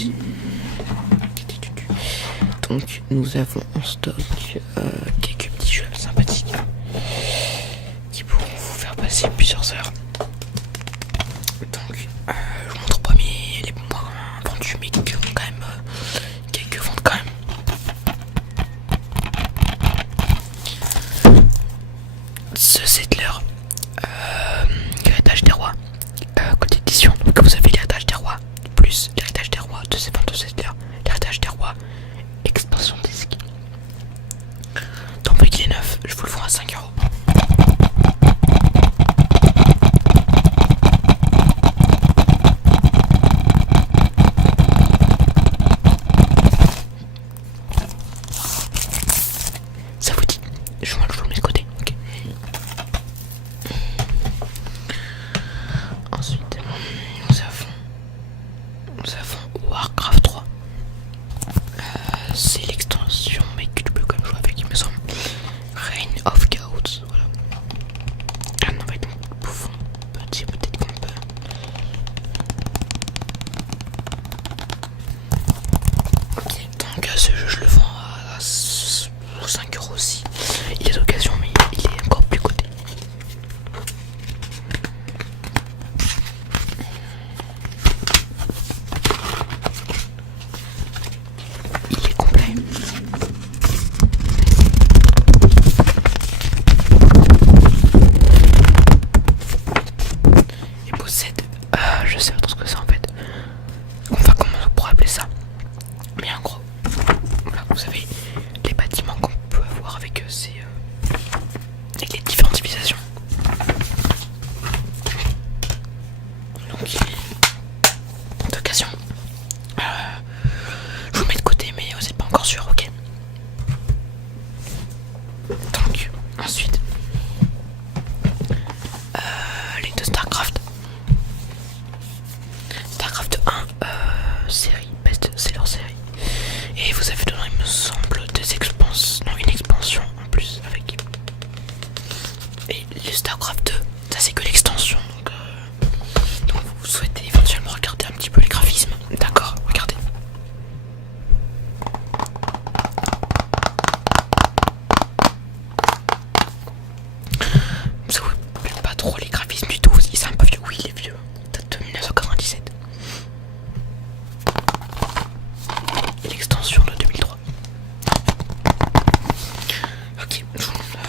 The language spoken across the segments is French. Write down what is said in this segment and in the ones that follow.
aussi. Donc nous avons en stock quelques petits jeux sympathiques qui pourront vous faire passer plusieurs heures. Donc je vous montre pas les moins vendus, mais qui ont quand même quelques ventes quand même. Ce Settler, l'héritage des rois, côté édition. Donc vous avez l'héritage des rois plus l'héritage des rois de ces 22 Settler, l'héritage des rois expansion disque. Donc vu qu'il est neuf, je vous le vends à 5 euros. Ça vous dit? Je vous le mets de côté. Ok. Ensuite, nous avons Warcraft 3. C'est l'extension, mais que tu peux quand même jouer avec, il me semble. Reign of Chaos, voilà. Ah non, avec mon bouffon petit, peut-être qu'on peut. Ok, donc ce jeu, je le vends à 5 euros aussi. Il est d'occasion, mais il est encore plus coté. Il est complet. Il possède, je sais pas trop ce que c'est en fait. Enfin, comment on pourrait appeler ça? Mais en gros, voilà, vous savez, les bâtiments qu'on peut avoir avec avec les différentes civilisations. Donc, d'occasion. Je vous mets de côté, mais vous n'êtes pas encore sûr, ok? Donc, ensuite, les deux StarCraft. StarCraft 1, série, best seller série. Et vous avez dedans, il me semble, des expansions, non, une expansion en plus avec. Et le StarCraft 2, ça c'est que l'extension, donc vous souhaitez éventuellement regarder un petit peu les graphismes. D'accord, regardez. Ça vous plaît pas trop les graphismes du tout, c'est un peu vieux. Oui, il est vieux, date de 1997. Et l'extension de 2003. Ok,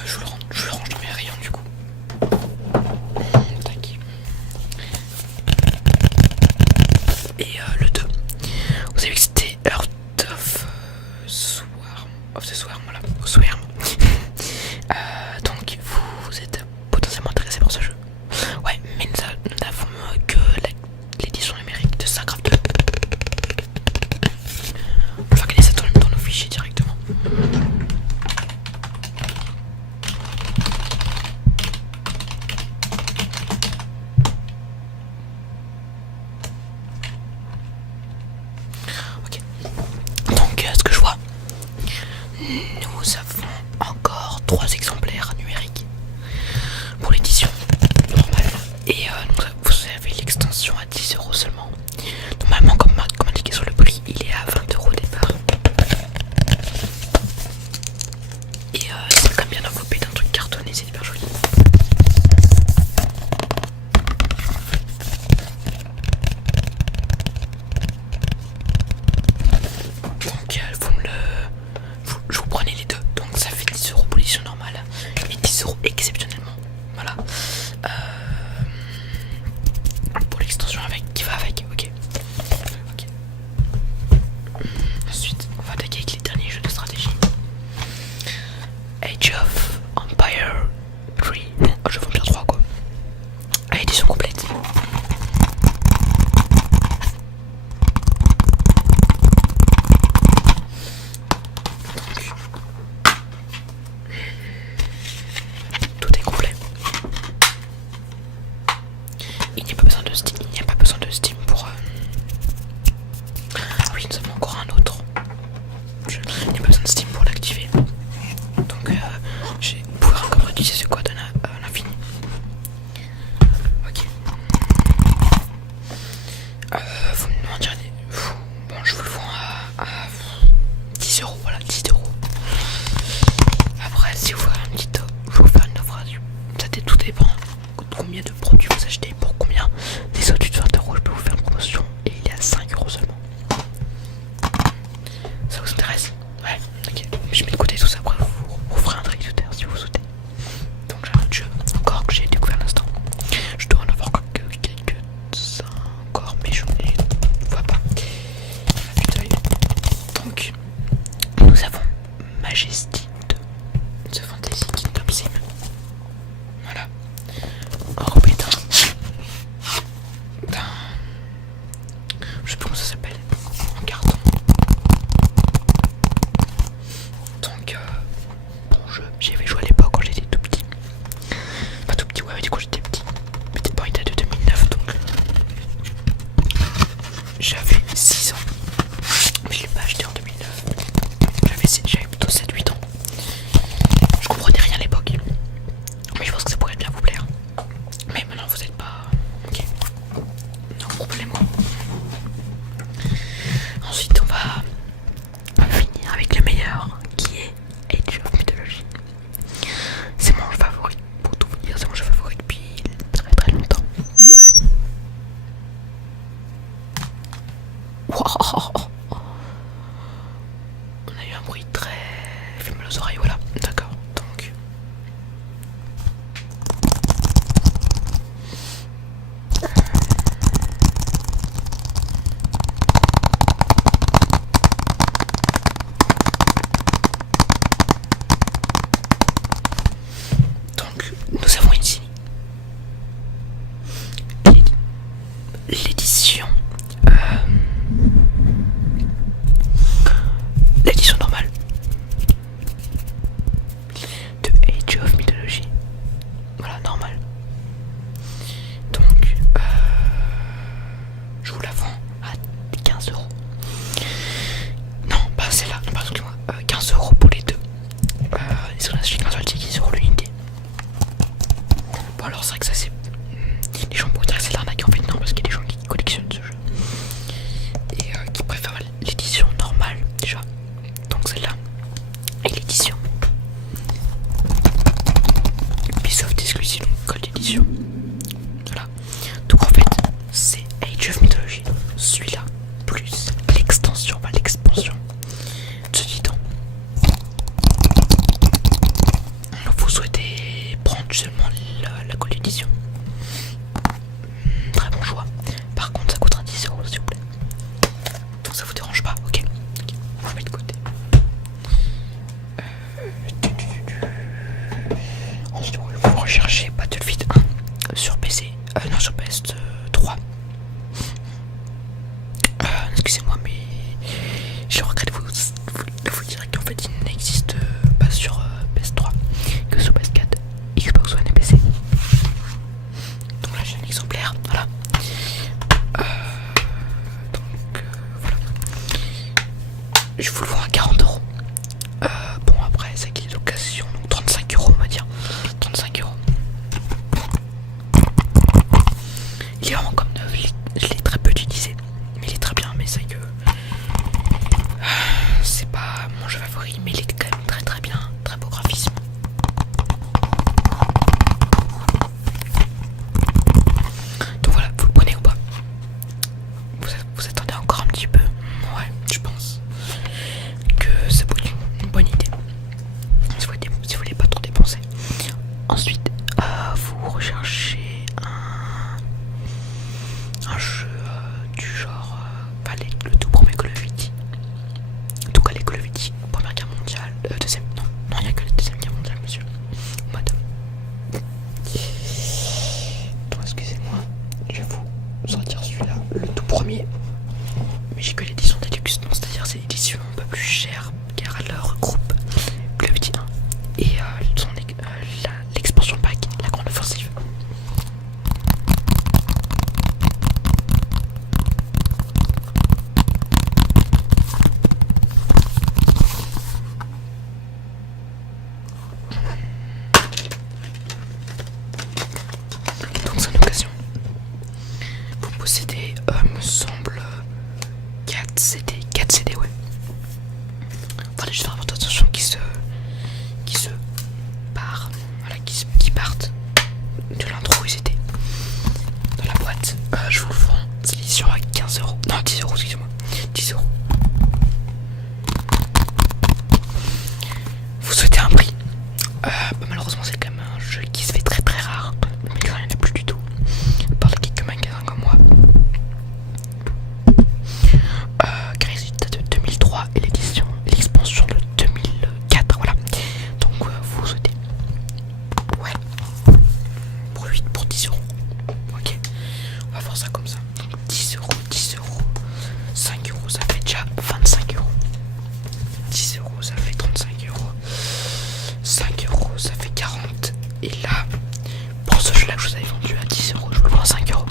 je le range dans mes rayons du coup. Tac. Et le 2, vous savez que c'était Earth of Swarm, voilà, Swarm. Donc vous êtes potentiellement intéressé par ce jeu. Ouais, mais nous n'avons que l'édition numérique de StarCraft 2. On va regarder ça dans nos fichiers directement. Ok. Donc ce que je vois, nous avons encore 3 exemplaires numériques pour l'édition normale. Et vous avez l'extension à 10 euros seulement. Normalement, comme indiqué sur le prix, il est à 20 euros au départ. Et c'est quand même bien enveloppé d'un truc cartonné, c'est hyper joli. Donc je vous prenez les deux, donc ça fait 10 euros pour l'édition normale et 10 euros exceptionnellement. Voilà. Pour l'extension qui va avec, ok. Ensuite, on va attaquer avec les derniers jeux de stratégie. Age of Empire 3. Je vends bien 3 quoi. À édition complète. Tout est complet. Il n'y a pas besoin de Steam. Il n'y a pas besoin de Steam pour. Oui, nous avons encore un autre. Il n'y a pas besoin de Steam pour l'activer. Donc, vous pouvez encore utiliser ce code à l'infini. Ok. Vous me demanderez. Bon, combien de produits vous achetez, pour combien. Si au-dessus de 20 euros, je peux vous faire une promotion et il est à 5 euros seulement. Ça vous intéresse? Ouais, ok. Je mets de côté tout ça, après vous ferez un tri tout à l'heure si vous souhaitez. Donc j'ai un autre jeu encore que j'ai découvert l'instant. Je dois en avoir quelques-uns encore, mais je ne les vois pas. Donc nous avons Majesty 2, The Fantasy Kingdom Sim. Voilà. Enrobé je sais plus comment ça s'appelle, en carton. Donc bon jeu, j'y avais joué à l'époque quand j'étais tout petit. Pas tout petit, ouais, du coup j'étais petit. Mais bon, il date de 2009, donc j'avais 6 ans. Mais je l'ai pas acheté en 2009. J'avais plutôt 7-8 ans. Je comprenais rien à l'époque. Mais je pense que ça pourrait bien vous plaire. Mais maintenant vous êtes pas... Ok. Non, comprenez-moi. Ensuite on va finir avec le meilleur, qui est Age of Mythology. C'est mon jeu favori, pour tout vous dire, c'est mon jeu favori depuis très très longtemps. Wow. On a eu un bruit très... fait mal aux oreilles, voilà, d'accord, donc... Donc, nous avons ici l'édition normale de Age of Mythology. Voilà, normal. Donc je vous la vends à 15 euros. Non, pas celle-là, non, pardon, excusez-moi, 15 euros pour les deux. Ils sont achetés 15 euros, 10 euros l'unité. Bon, alors c'est vrai que ça c'est... Les gens pourraient dire que c'est l'arnaque, en fait non, parce qu'il y a des gens qui collectionnent ce jeu et qui préfèrent l'édition normale déjà. Donc celle-là et l'édition Ubisoft exclusive, donc Gold Edition. Voilà. Donc en fait c'est Age of Mythology, celui-là plus l'extension, enfin l'expansion de ce titan. Alors vous souhaitez prendre seulement la Gold Edition. Très bon choix. Par contre ça coûtera 10 euros s'il vous plaît. Donc ça vous dérange pas, ok. On va mettre de côté. Ensuite vous recherchez Battlefield 1 sur PC, non sur PS3. Excusez-moi mais je regrette de vous dire qu'en fait il n'existe pas sur PS3 que sur PS4, Xbox One et PC. Donc là j'ai un exemplaire, voilà. Donc voilà. Je vous le vends à 40 euros. Bon après c'est qu'il est d'occasion, donc 35 euros on va dire. 35 euros. Il est vraiment comme neuf, je l'ai très peu utilisé. Mais il est très bien, mais c'est que c'est pas mon jeu favori, mais il est quand même très très bien, très beau graphisme. Donc voilà, vous le prenez ou pas? Vous attendez encore un petit peu? Ouais, je pense que ça peut être une bonne idée si vous voulez pas trop dépenser. Ensuite, vous recherchez un jeu du genre le tout premier Call of Duty. En tout cas les Call of Duty, Première Guerre mondiale, deuxième, non, il n'y a que la Deuxième Guerre mondiale monsieur, madame. Donc excusez-moi, je vais vous sortir celui-là, le tout premier. Mais j'ai que l'édition Deluxe, c'est-à-dire c'est l'édition un peu plus chère car elle regroupe Call of Duty 1 et l'expansion pack, la grande offensive. Donc c'est une occasion. Vous possédez, me semble, 4 CD, ouais. Fallait juste faire attention qui se barrent, voilà, qui partent de l'intro, ils étaient voir ça comme ça. Donc 10 euros, 10 euros. 5 euros, ça fait déjà 25 euros. 10 euros, ça fait 35 euros. 5 euros, ça fait 40. Et là, pour ce jeu-là que je vous avais vendu à 10 euros, je vous le vends à 5 euros.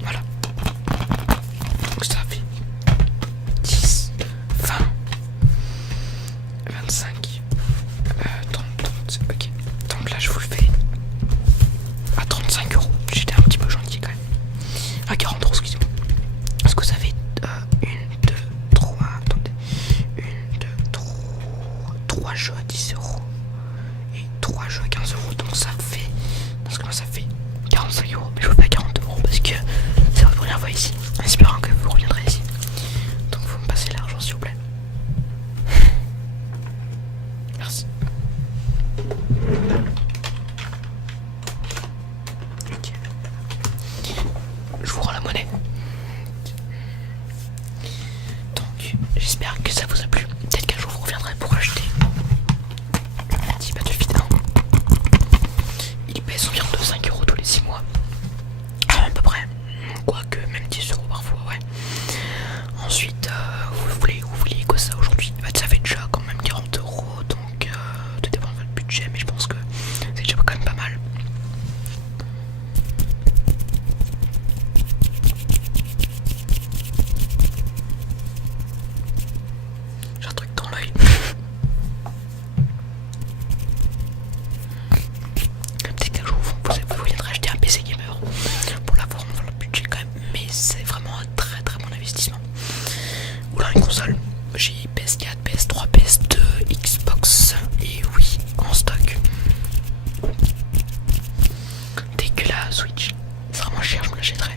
Voilà. Donc ça fait 10, 20, 25, 30, 30. Ok. Donc là, je vous le fais à 35 euros. J'étais un petit peu gentil quand même. À 40 euros, excusez-moi. Est-ce que ça fait 1, 2, 3, attendez. 1, 2, 3 jeux à 10 euros. Et 3 jeux à 15 euros. Donc ça fait. Dans ce cas-là, ça fait 45 euros. Mais je vous fais à 40 euros parce que c'est votre première fois ici. En espérant que vous reviendrez ici. Donc vous me passez l'argent s'il vous plaît. Merci. Ok. Je vous rends la monnaie. Donc j'espère que ça vous a plu. Peut-être qu'un jour vous reviendrez pour acheter un petit Battlefield 1. Il pèse environ de 5 euros tous les 6 mois. À peu près. Quoique même 10 euros parfois, ouais. Ensuite, vous voulez quoi ça aujourd'hui? Bah, ça fait déjà quand même 40 euros. Donc tout dépend de votre budget. Mais je pense que c'est déjà quand même pas mal. J'ai un truc dans l'œil. Peut-être qu'un jour vous viendrez acheter un PC gamer pour l'avoir dans le budget quand même, mais c'est vraiment un très très bon investissement. Ou là une console, j'ai PS4, PS3, PS2, Xbox et oui en stock. Dès que la Switch sera moins chère, je me l'achèterai.